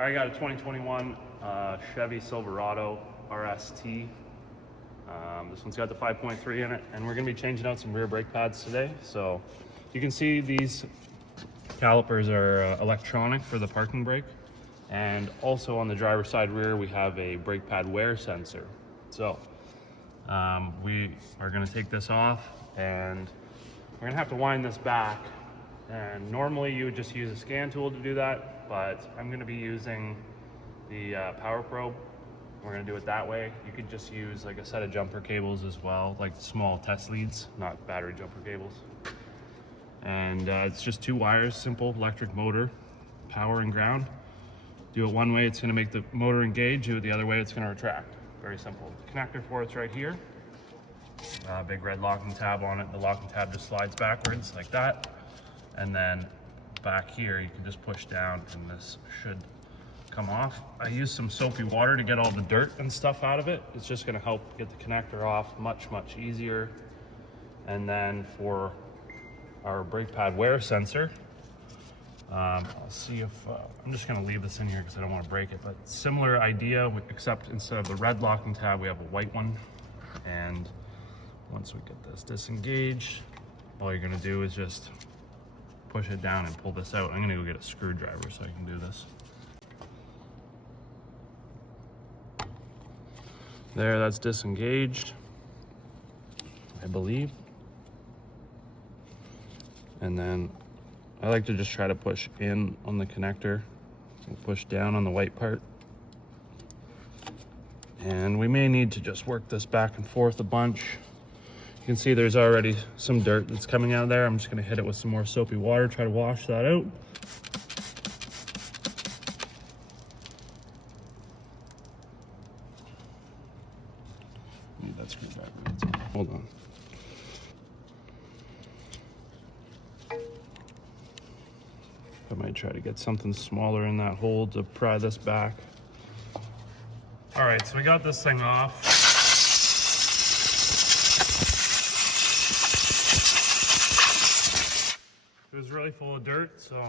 I got a 2021 Chevy Silverado RST. This one's got the 5.3 in it, and we're going to be changing out some rear brake pads today. So you can see these calipers are electronic for the parking brake, and also on the driver's side rear we have a brake pad wear sensor. So we are going to take this off, and we're going to have to wind this back. And normally you would just use a scan tool to do that, but I'm going to be using the power probe. We're going to do it that way. You could just use like a set of jumper cables as well, like small test leads, not battery jumper cables. And it's just 2 wires, simple electric motor, power and ground. Do it one way, it's going to make the motor engage. Do it the other way, it's going to retract. Very simple. The connector for it's right here. Big red locking tab on it. The locking tab just slides backwards like that. And then back here, you can just push down and this should come off. I use some soapy water to get all the dirt and stuff out of it. It's just gonna help get the connector off much easier. And then for our brake pad wear sensor, I'll see if, I'm just gonna leave this in here because I don't wanna break it, but similar idea, except instead of the red locking tab, we have a white one. And once we get this disengaged, all you're gonna do is just push it down and pull this out. I'm gonna go get a screwdriver so I can do this. There, that's disengaged, I believe. And then I like to just try to push in on the connector and push down on the white part. And we may need to just work this back and forth a bunch. You can see there's already some dirt that's coming out of there. I'm just gonna hit it with some more soapy water, try to wash that out. Need that screwdriver. Hold on. I might try to get something smaller in that hole to pry this back. All right, so we got this thing off. It was really full of dirt, so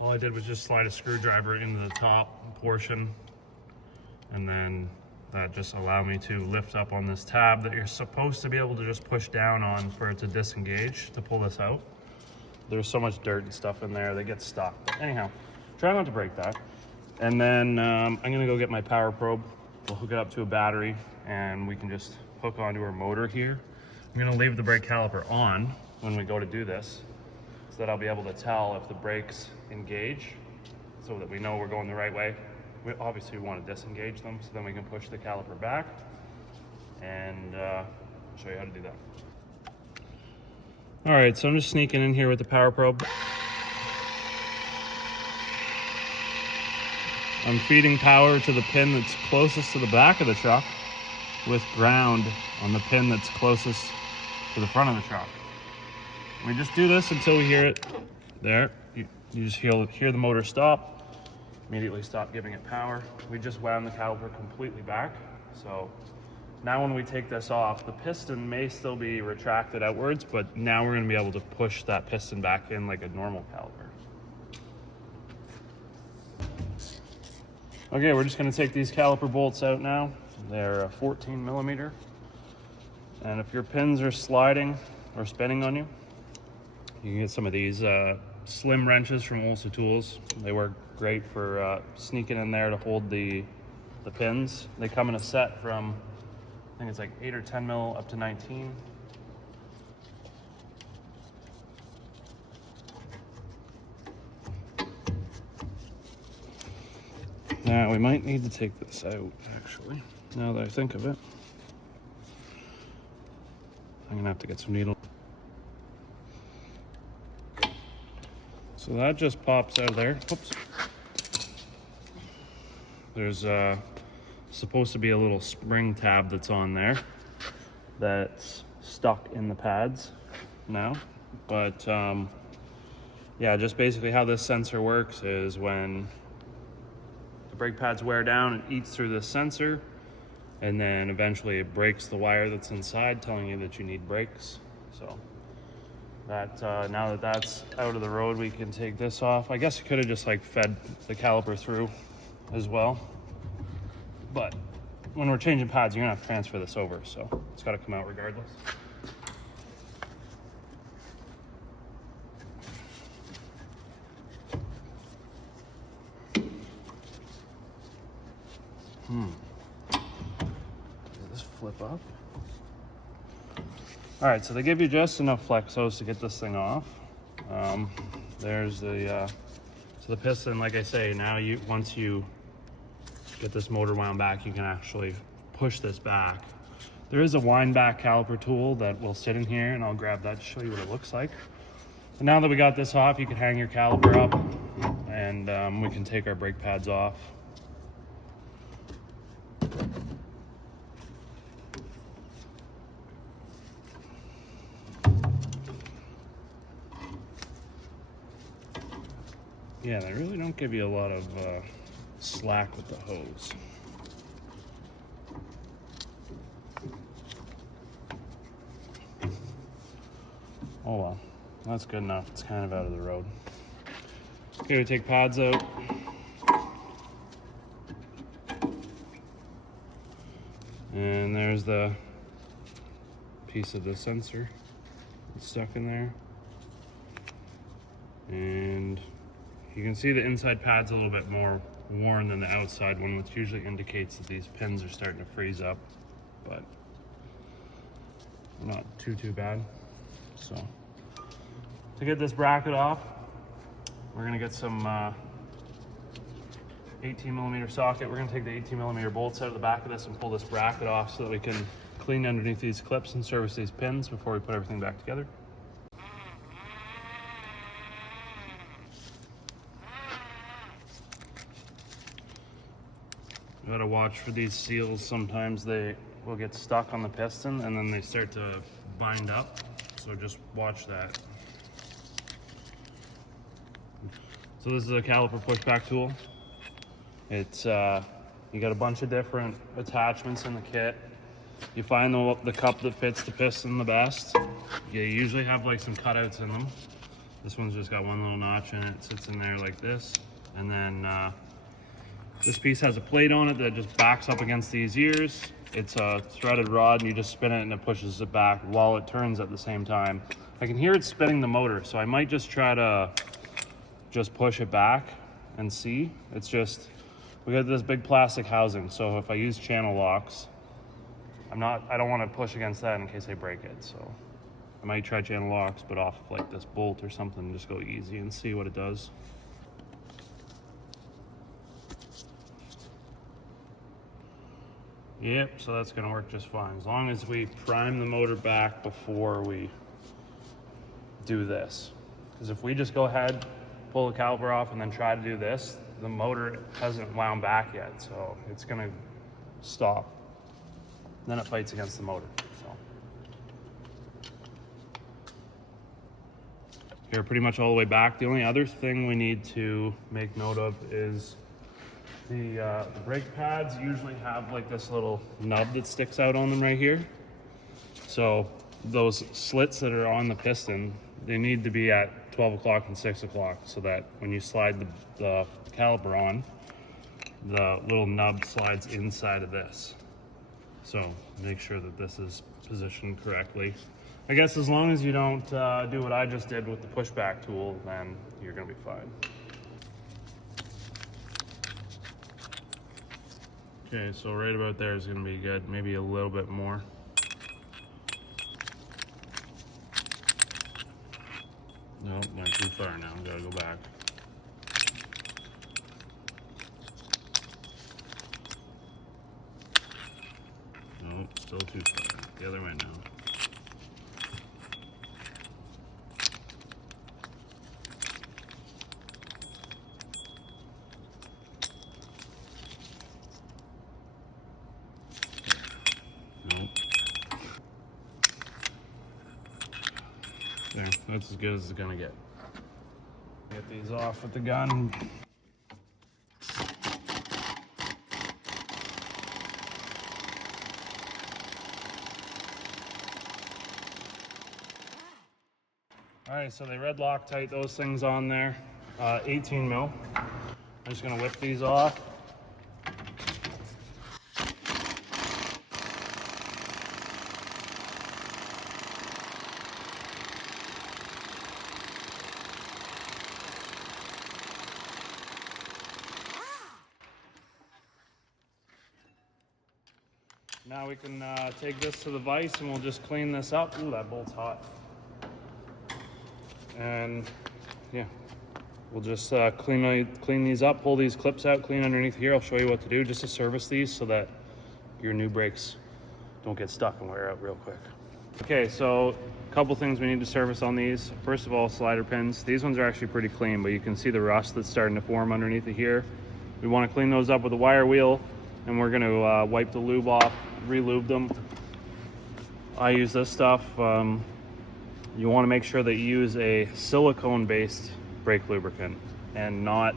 all I did was just slide a screwdriver into the top portion, and then that just allowed me to lift up on this tab that you're supposed to be able to just push down on for it to disengage, to pull this out. There's so much dirt and stuff in there, they get stuck. But anyhow, try not to break that. And then I'm gonna go get my power probe. We'll hook it up to a battery, and we can just hook onto our motor here. I'm gonna leave the brake caliper on when we go to do this, so that I'll be able to tell if the brakes engage, so that we know we're going the right way. We obviously want to disengage them, so then we can push the caliper back, and I'll show you how to do that. All right, so I'm just sneaking in here with the power probe. I'm feeding power to the pin that's closest to the back of the truck, with ground on the pin that's closest to the front of the truck. We just do this until we hear it. There, you just hear the motor stop, immediately stop giving it power. We just wound the caliper completely back. So now when we take this off, the piston may still be retracted outwards, but now we're gonna be able to push that piston back in like a normal caliper. Okay, we're just gonna take these caliper bolts out now. They're 14 millimeter. And if your pins are sliding or spinning on you, you can get some of these slim wrenches from Olsa Tools. They work great for sneaking in there to hold the pins. They come in a set from, I think it's like 8 or 10 mil up to 19. Now we might need to take this out, actually, now that I think of it. I'm gonna have to get some needles. So that just pops out of there. Oops. There's supposed to be a little spring tab that's on there that's stuck in the pads now. But yeah, just basically how this sensor works is when the brake pads wear down, it eats through this sensor, and then eventually it breaks the wire that's inside, telling you that you need brakes. So that now that that's out of the road, we can take this off. I guess you could have just like fed the caliper through as well, but when we're changing pads, you're gonna have to transfer this over, so it's got to come out regardless. Does this flip up? All right, so they give you just enough flexos to get this thing off. There's the so the piston, like I say, now once you get this motor wound back, you can actually push this back. There is a wind back caliper tool that will sit in here, and I'll grab that to show you what it looks like. And now that we got this off, you can hang your caliper up, and we can take our brake pads off. Yeah, they really don't give you a lot of slack with the hose. Oh well, that's good enough. It's kind of out of the road. Okay, we take pads out. And there's the piece of the sensor that's stuck in there. And you can see the inside pad's a little bit more worn than the outside one, which usually indicates that these pins are starting to freeze up, but not too bad. So to get this bracket off, we're gonna get some 18mm socket. We're gonna take the 18mm bolts out of the back of this and pull this bracket off so that we can clean underneath these clips and service these pins before we put everything back together. You gotta watch for these seals. Sometimes they will get stuck on the piston and then they start to bind up. So just watch that. So this is a caliper pushback tool. It's you got a bunch of different attachments in the kit. You find the cup that fits the piston the best. You usually have like some cutouts in them. This one's just got one little notch in it. It sits in there like this, and then this piece has a plate on it that just backs up against these ears. It's a threaded rod, and you just spin it and it pushes it back while it turns at the same time. I can hear it spinning the motor, so I might just try to just push it back and see. It's just, we got this big plastic housing, so if I use channel locks, I don't want to push against that in case I break it. So I might try channel locks, but off of like this bolt or something, just go easy and see what it does. Yep, so that's gonna work just fine. As long as we prime the motor back before we do this. Because if we just go ahead, pull the caliper off and then try to do this, the motor hasn't wound back yet, so it's gonna stop. Then it fights against the motor, so. Here, pretty much all the way back. The only other thing we need to make note of is the brake pads usually have like this little nub that sticks out on them right here. So those slits that are on the piston, they need to be at 12 o'clock and 6 o'clock so that when you slide the caliper on, the little nub slides inside of this. So make sure that this is positioned correctly. I guess as long as you don't do what I just did with the pushback tool, then you're gonna be fine. Okay, so right about there is gonna be good, maybe a little bit more. Nope, went too far now, gotta go back. Nope, still too far, the other way now. There, that's as good as it's gonna get. Get these off with the gun. All right, so they red Loctite those things on there, 18 mil. I'm just gonna whip these off. Now we can take this to the vise and we'll just clean this up. Ooh, that bolt's hot. And yeah, we'll just clean these up, pull these clips out, clean underneath here. I'll show you what to do just to service these so that your new brakes don't get stuck and wear out real quick. Okay, so a couple things we need to service on these. First of all, slider pins. These ones are actually pretty clean, but you can see the rust that's starting to form underneath it here. We want to clean those up with a wire wheel, and we're going to wipe the lube off, re-lube them. I use this stuff. You want to make sure that you use a silicone-based brake lubricant and not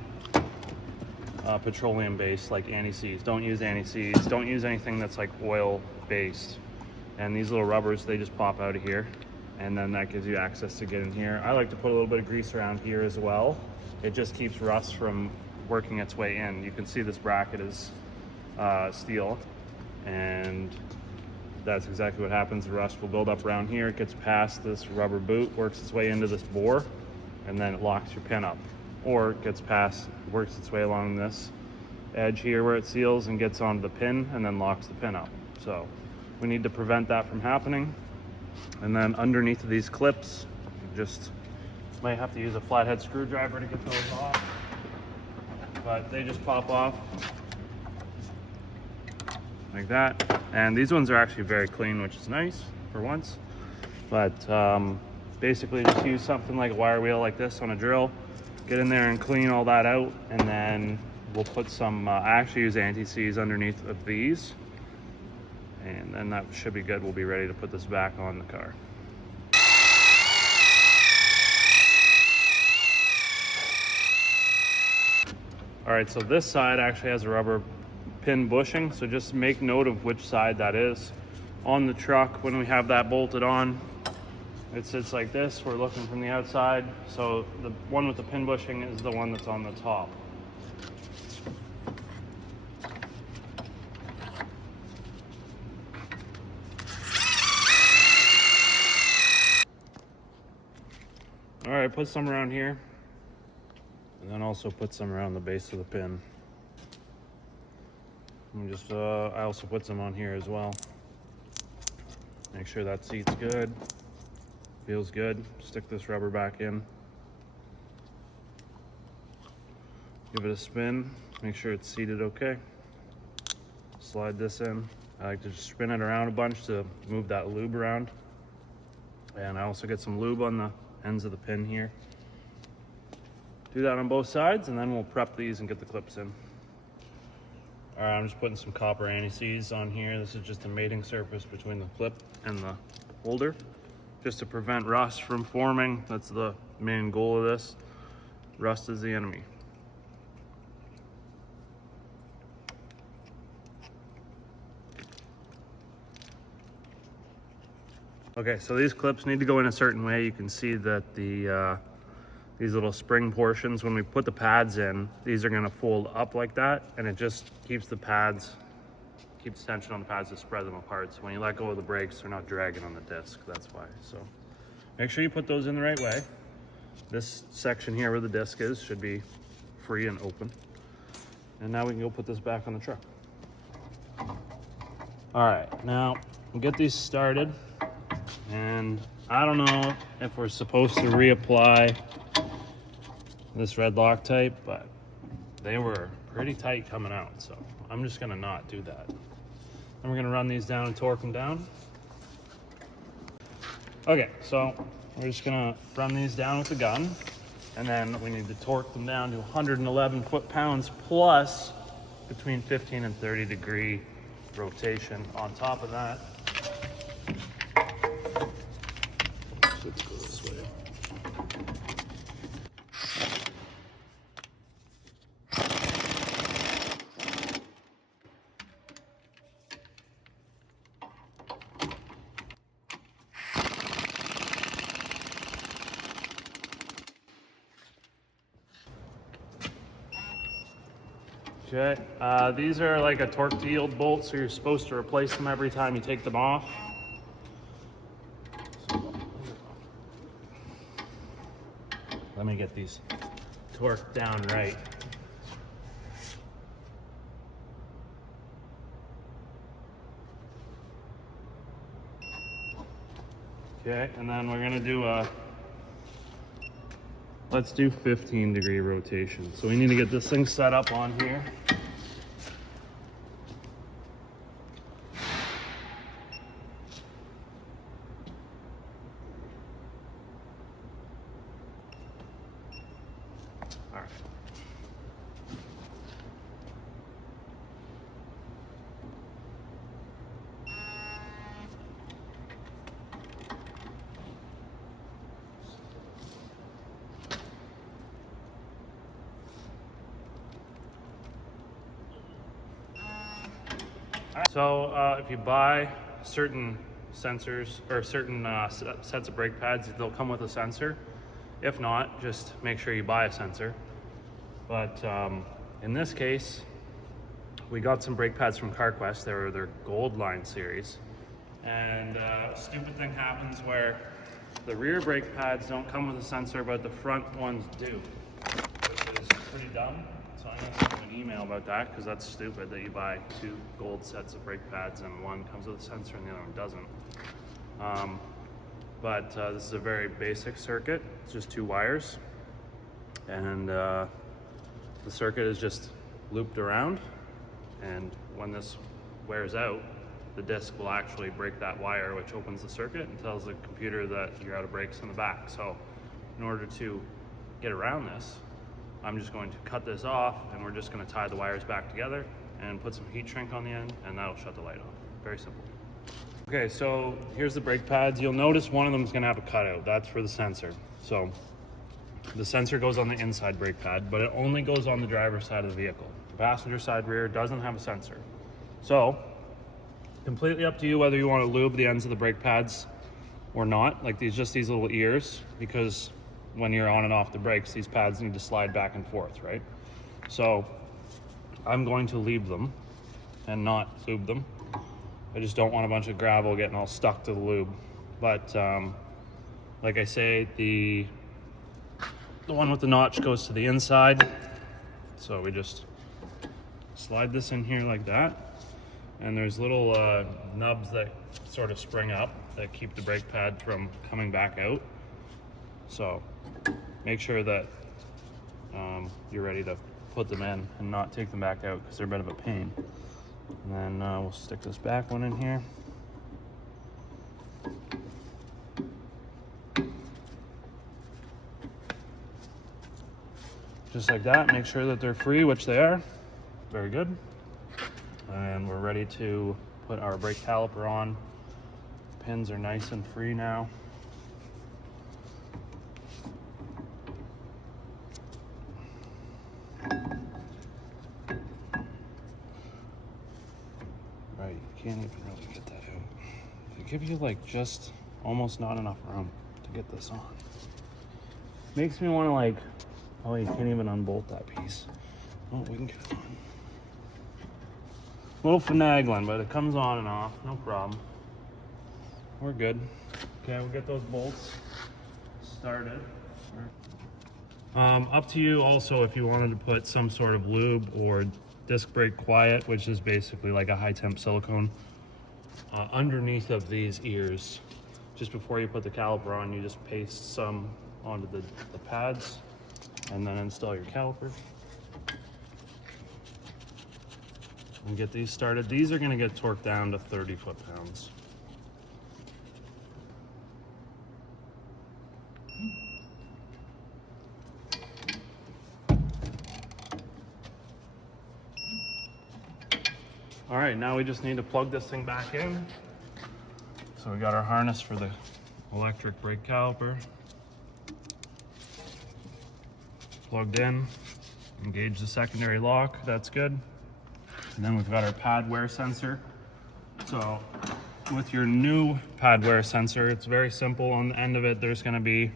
petroleum-based like anti-seize. Don't use anti-seize. Don't use anything that's like oil-based. And these little rubbers, they just pop out of here, and then that gives you access to get in here. I like to put a little bit of grease around here as well. It just keeps rust from working its way in. You can see this bracket is steel, and that's exactly what happens. The rust will build up around here. It gets past this rubber boot, works its way into this bore, and then it locks your pin up. Or it gets past, works its way along this edge here where it seals and gets onto the pin and then locks the pin up. So we need to prevent that from happening. And then underneath of these clips, you just might have to use a flathead screwdriver to get those off. But they just pop off like that. And these ones are actually very clean, which is nice for once. But basically just use something like a wire wheel like this on a drill, get in there and clean all that out, and then we'll put some, I actually use anti-seize underneath of these, and then that should be good. We'll be ready to put this back on the car. All right, so this side actually has a rubber pin bushing, so just make note of which side that is. On the truck, when we have that bolted on, it sits like this. We're looking from the outside, so the one with the pin bushing is the one that's on the top. All right, put some around here, and then also put some around the base of the pin. And just, I also put some on here as well. Make sure that seat's good, feels good. Stick this rubber back in. Give it a spin, make sure it's seated okay. Slide this in. I like to just spin it around a bunch to move that lube around. And I also get some lube on the ends of the pin here. Do that on both sides, and then we'll prep these and get the clips in. All right, I'm just putting some copper anti-seize on here. This is just a mating surface between the clip and the holder, just to prevent rust from forming. That's the main goal of this. Rust is the enemy. Okay, so these clips need to go in a certain way. You can see that these little spring portions, when we put the pads in, these are gonna fold up like that, and it just keeps the pads, keeps tension on the pads to spread them apart. So when you let go of the brakes, they're not dragging on the disc, that's why. So make sure you put those in the right way. This section here where the disc is should be free and open. And now we can go put this back on the truck. All right, now we'll get these started. And I don't know if we're supposed to reapply this red Loctite, but they were pretty tight coming out, so I'm just gonna not do that. And we're gonna run these down and torque them down. Okay, so we're just gonna run these down with the gun, and then we need to torque them down to 111 foot-pounds plus between 15 and 30 degree rotation. On top of that, let's go this way. Okay, these are like a torque to yield bolt, so you're supposed to replace them every time you take them off. Let me get these torqued down right. Okay, and then we're gonna do let's do 15-degree rotation. So we need to get this thing set up on here. All right. So if you buy certain sensors or certain sets of brake pads, they'll come with a sensor. If not, just make sure you buy a sensor. But in this case, we got some brake pads from CarQuest. They were their Gold line series. And a stupid thing happens where the rear brake pads don't come with a sensor, but the front ones do, which is pretty dumb. So I'm gonna send you an email about that, because that's stupid that you buy 2 Gold sets of brake pads and one comes with a sensor and the other one doesn't. But this is a very basic circuit. It's just 2 wires, and the circuit is just looped around, and when this wears out, the disc will actually break that wire, which opens the circuit and tells the computer that you're out of brakes in the back. So in order to get around this, I'm just going to cut this off, and we're just going to tie the wires back together and put some heat shrink on the end, and that'll shut the light off. Very simple. Okay, so here's the brake pads. You'll notice one of them is going to have a cutout. That's for the sensor. So the sensor goes on the inside brake pad, but it only goes on the driver's side of the vehicle. The passenger side rear doesn't have a sensor. So completely up to you whether you want to lube the ends of the brake pads or not. Like these little ears, because when you're on and off the brakes, these pads need to slide back and forth, right? So I'm going to leave them and not lube them. I just don't want a bunch of gravel getting all stuck to the lube. But like I say, the one with the notch goes to the inside. So we just slide this in here like that. And there's little nubs that sort of spring up that keep the brake pad from coming back out. So make sure that you're ready to put them in and not take them back out, because they're a bit of a pain. And then we'll stick this back one in here. Just like that. Make sure that they're free, which they are. Very good. And we're ready to put our brake caliper on. The pins are nice and free now. Right, you can't even really get that out. They give you like just almost not enough room to get this on. Makes me want to like, oh, you can't even unbolt that piece. Oh, we can get it on. A little finagling, but it comes on and off, no problem. We're good. Okay, we'll get those bolts started. Up to you also if you wanted to put some sort of lube or disc brake quiet, which is basically like a high temp silicone, underneath of these ears. Just before you put the caliper on, you just paste some onto the pads and then install your caliper. And get these started. These are going to get torqued down to 30 foot-pounds. All right, now we just need to plug this thing back in. So we got our harness for the electric brake caliper plugged in. Engage the secondary lock, that's good. And then we've got our pad wear sensor. So with your new pad wear sensor, it's very simple. On the end of it, there's gonna be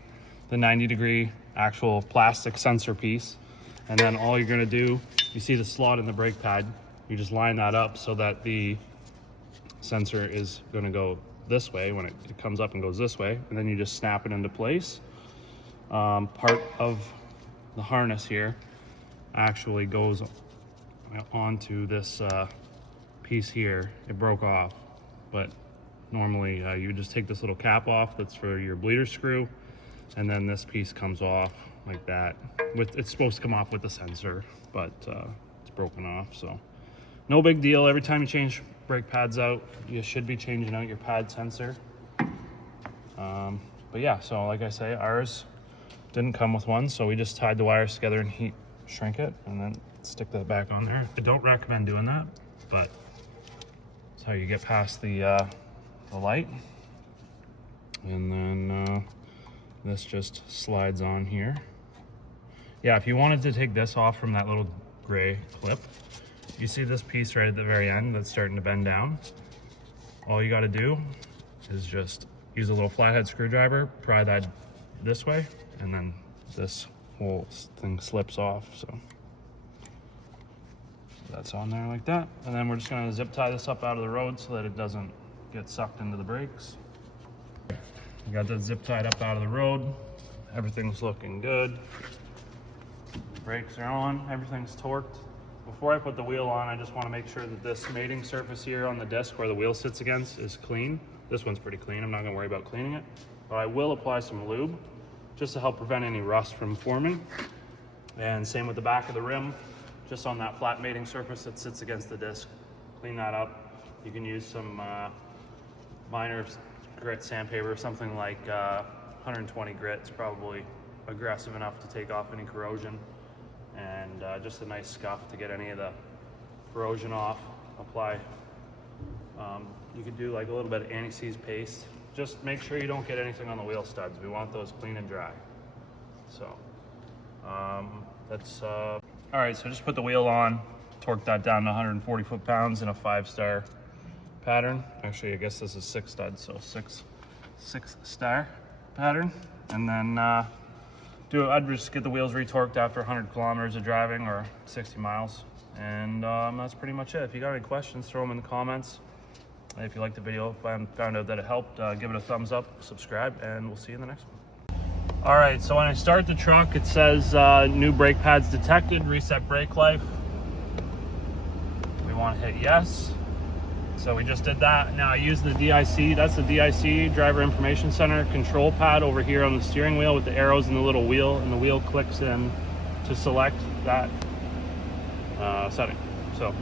the 90-degree actual plastic sensor piece. And then all you're gonna do, you see the slot in the brake pad, you just line that up so that the sensor is gonna go this way when it comes up and goes this way, and then you just snap it into place. Part of the harness here actually goes onto this piece here. It broke off, but normally you just take this little cap off that's for your bleeder screw, and then this piece comes off like that. It's supposed to come off with the sensor, but it's broken off, so no big deal. Every time you change brake pads out, you should be changing out your pad sensor. But yeah, so like I say, ours didn't come with one, so we just tied the wires together and heat shrink it and then stick that back on there. I don't recommend doing that, but that's how you get past the light. And then this just slides on here. Yeah, if you wanted to take this off from that little gray clip, you see this piece right at the very end that's starting to bend down. All you got to do is just use a little flathead screwdriver, pry that this way, and then this whole thing slips off. So that's on there like that. And then we're just going to zip tie this up out of the road so that it doesn't get sucked into the brakes. We got that zip tied up out of the road. Everything's looking good. Brakes are on, everything's torqued. Before I put the wheel on, I just want to make sure that this mating surface here on the disc where the wheel sits against is clean. This one's pretty clean. I'm not going to worry about cleaning it, but I will apply some lube just to help prevent any rust from forming. And same with the back of the rim, just on that flat mating surface that sits against the disc. Clean that up. You can use some minor grit sandpaper, something like 120 grit. It's probably aggressive enough to take off any corrosion. And just a nice scuff to get any of the corrosion off. Apply, you could do like a little bit of anti-seize paste. Just make sure you don't get anything on the wheel studs. We want those clean and dry. So that's all right. So just put the wheel on, torque that down to 140 foot-pounds in a 5-star pattern. Actually, I guess this is 6 studs, so six star pattern. And then I'd just get the wheels retorqued after 100 kilometers of driving or 60 miles. And that's pretty much it. If you got any questions, throw them in the comments. If you liked the video, if I found out that it helped, give it a thumbs up, subscribe, and we'll see you in the next one. All right, so when I start the truck, it says new brake pads detected, reset brake life. We want to hit yes. So we just did that. Now I use the DIC, that's the DIC, Driver Information Center control pad over here on the steering wheel with the arrows and the little wheel, and the wheel clicks in to select that setting. So